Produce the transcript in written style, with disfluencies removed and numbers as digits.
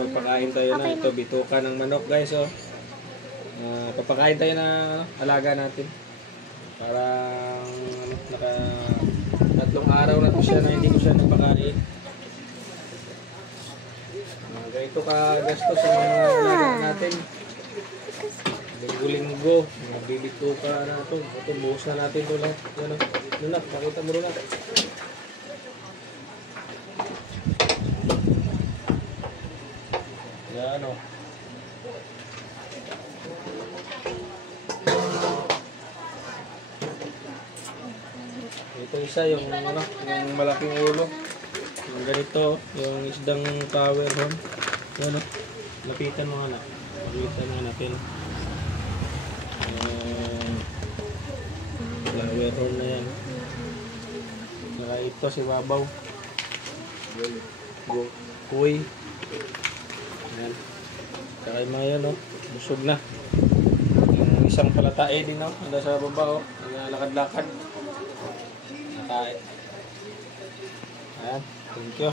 Papakain tayo na. Ito, bituka ng manok guys. Oh. Papakain tayo na alaga natin. Parang naka 3 araw na to siya na hindi ko siya napakain. Ganito ka gasto sa mga alaga natin. Linggo-linggo, bibituka na ito. Ito, buhos na natin ito lahat. Yan o. Yan na, pakita mo rin na. Yan o. Ito isa yung ano, yung malaking ulo. Yung ganito, yung isdang tower horn. Yan o. Lapitan mo nga na. Lapitan nga natin. Tower horn na yan. Saka ito si babaw. Kuy. Yan. Saka yung mga yan o. Busog na. Yung isang palatae din o. Handa sa baba o. Lakad-lakad. Ayan, thank you.